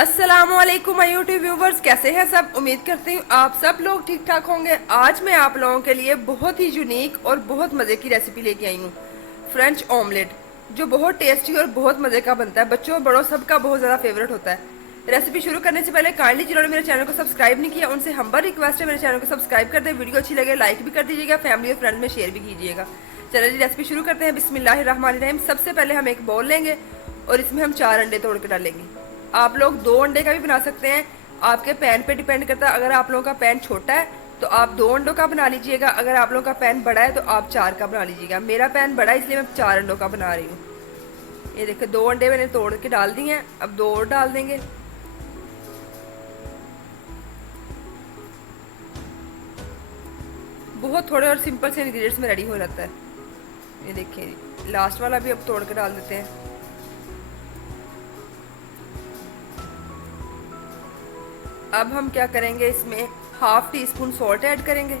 अस्सलामुअलैकुम my YouTube viewers, कैसे हैं सब। उम्मीद करती हूँ आप सब लोग ठीक ठाक होंगे। आज मैं आप लोगों के लिए बहुत ही यूनिक और बहुत मज़े की रेसिपी लेके आई हूँ, फ्रेंच ऑमलेट, जो बहुत टेस्टी और बहुत मज़े का बनता है। बच्चों बड़ों सबका बहुत ज़्यादा फेवरेट होता है। रेसिपी शुरू करने से पहले काइंडली जिन्होंने मेरे चैनल को सब्सक्राइब नहीं किया उनसे हम्बल रिक्वेस्ट है, मेरे चैनल को सब्सक्राइब कर दें। वीडियो अच्छी लगे लाइक भी कर दीजिएगा, फैमिली और फ्रेंड्स में शेयर भी कीजिएगा। चलिए जी रेसिपी शुरू करते हैं। बिस्मिल्लाहिर्रहमानिर्रहीम। सबसे पहले हम एक बाउल लेंगे और इसमें हम 4 अंडे तोड़ के डालेंगे। आप लोग 2 अंडे का भी बना सकते हैं, आपके पैन पे डिपेंड करता है। अगर आप लोगों का पैन छोटा है तो आप 2 अंडों का बना लीजिएगा, अगर आप लोगों का पैन बड़ा है तो आप 4 का बना लीजिएगा। मेरा पैन बड़ा है इसलिए मैं 4 अंडों का बना रही हूँ। ये देखिए 2 अंडे मैंने तोड़ के डाल दिए हैं, अब 2 और डाल देंगे। बहुत थोड़े और सिंपल से इंग्रेडिएंट्स में रेडी हो जाता है। ये देखिए लास्ट वाला भी अब तोड़ के डाल देते हैं। अब हम क्या करेंगे, इसमें half tea spoon salt add करेंगे।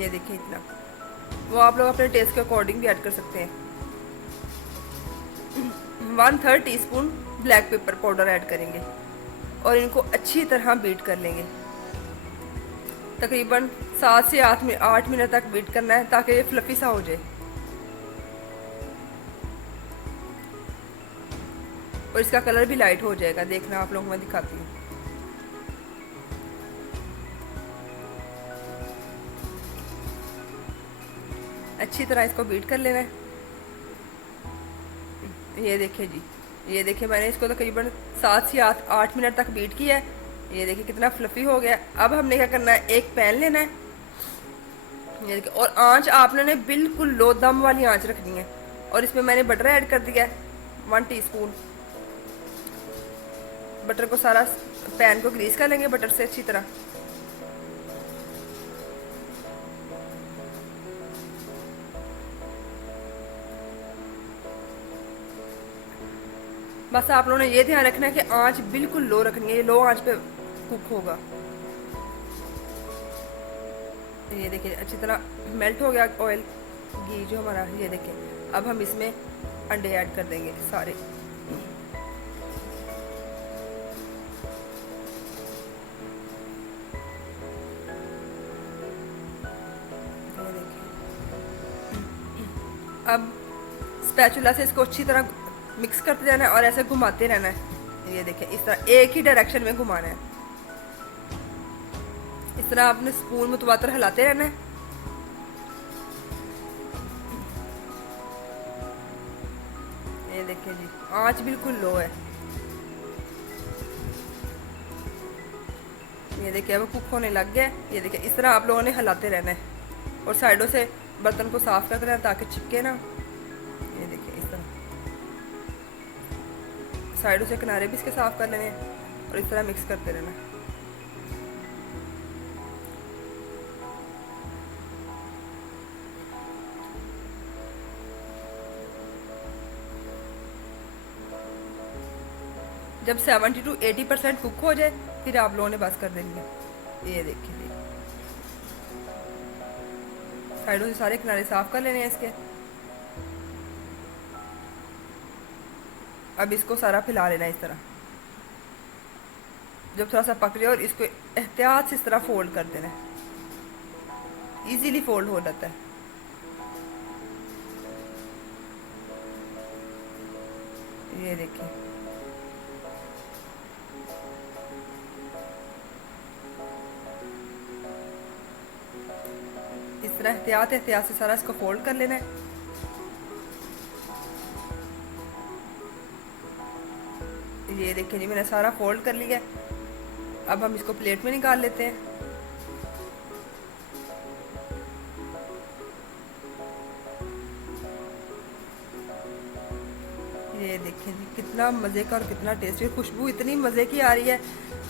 ये देखिए इतना, वो आप लोग अपने टेस्ट के अकॉर्डिंग भी ऐड कर सकते हैं। 1/3 teaspoon black pepper powder add करेंगे और इनको अच्छी तरह बीट कर लेंगे। तकरीबन 7 से 8 मिनट तक बीट करना है ताकि ये फ्लफी सा हो जाए और इसका कलर भी लाइट हो जाएगा। देखना आप लोगों को मैं दिखाती हूँ। अच्छी तरह इसको बीट कर लेना है। ये देखिए जी, ये देखिए मैंने इसको तकरीबन 7 से 8 मिनट तक बीट किया है। ये देखिए कितना फ्लफी हो गया। अब हमने क्या करना है, एक पैन लेना है। ये देखिए, और आंच आपने बिल्कुल लो दम वाली आंच रखनी है। और इसमें मैंने बटर ऐड कर दिया है 1 टीस्पून। बटर को सारा पैन को ग्रीस कर लेंगे बटर से अच्छी तरह। बस आप लोगों ने ये ध्यान रखना है कि आंच बिल्कुल लो रखनी है, ये लो आंच पे कुक होगा। ये देखिए अच्छी तरह मेल्ट हो गया ऑयल, घी जो हमारा। ये देखिए अब हम इसमें अंडे ऐड कर देंगे सारे। ये देखिए अब स्पैचुला से इसको अच्छी तरह मिक्स करते जाना है और ऐसे घुमाते रहना है। ये देखिए इस तरह एक ही डायरेक्शन में घुमाना है। इस तरह आपने स्पून मुतवातर हिलाते रहना है। ये देखिए जी आंच बिल्कुल लो है। ये देखिए अब कुक होने लग गया। ये देखिए इस तरह आप लोगों ने हिलाते रहना है और साइडों से बर्तन को साफ करते रहना ताकि चिपके ना। ये देखिए इस तरह साइडों से किनारे भी इसके साफ कर लेने और इस तरह मिक्स करते रहना। जब 70 to 80% कुक हो जाए फिर आप लोगों ने बस कर देंगे। ये देखिए साइडों से सारे किनारे साफ कर लेने हैं इसके। अब इसको सारा फैला लेना इस तरह। जब थोड़ा सा पक जाए और इसको एहतियात से इस तरह फोल्ड कर देना है, इजीली फोल्ड हो जाता है। ये देखिए इस तरह एहतियात से सारा इसको फोल्ड कर लेना है। ये देखिए जी मैंने सारा फोल्ड कर लिया। अब हम इसको प्लेट में निकाल लेते हैं। ये देखिए जी कितना मज़े का और कितना टेस्टी, खुशबू इतनी मज़े की आ रही है।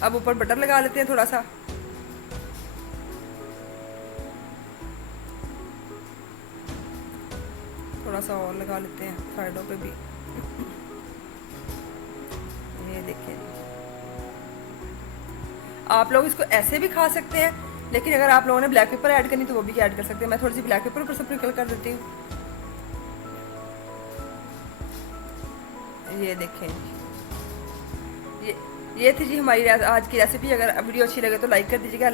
अब ऊपर बटर लगा लेते हैं थोड़ा सा। थोड़ा सा और लगा लेते हैं साइडों पे भी। ये देखिए आप लोग इसको ऐसे भी खा सकते हैं, लेकिन अगर आप लोगों ने ब्लैक पेपर ऐड करनी तो वो भी ऐड कर सकते हैं। मैं थोड़ी सी ब्लैक पेपर ऊपर स्प्रिंकल कर देती हूँ। ये देखें ये थी जी हमारी आज की रेसिपी। अगर वीडियो अच्छी लगे तो लाइक कर दीजिएगा।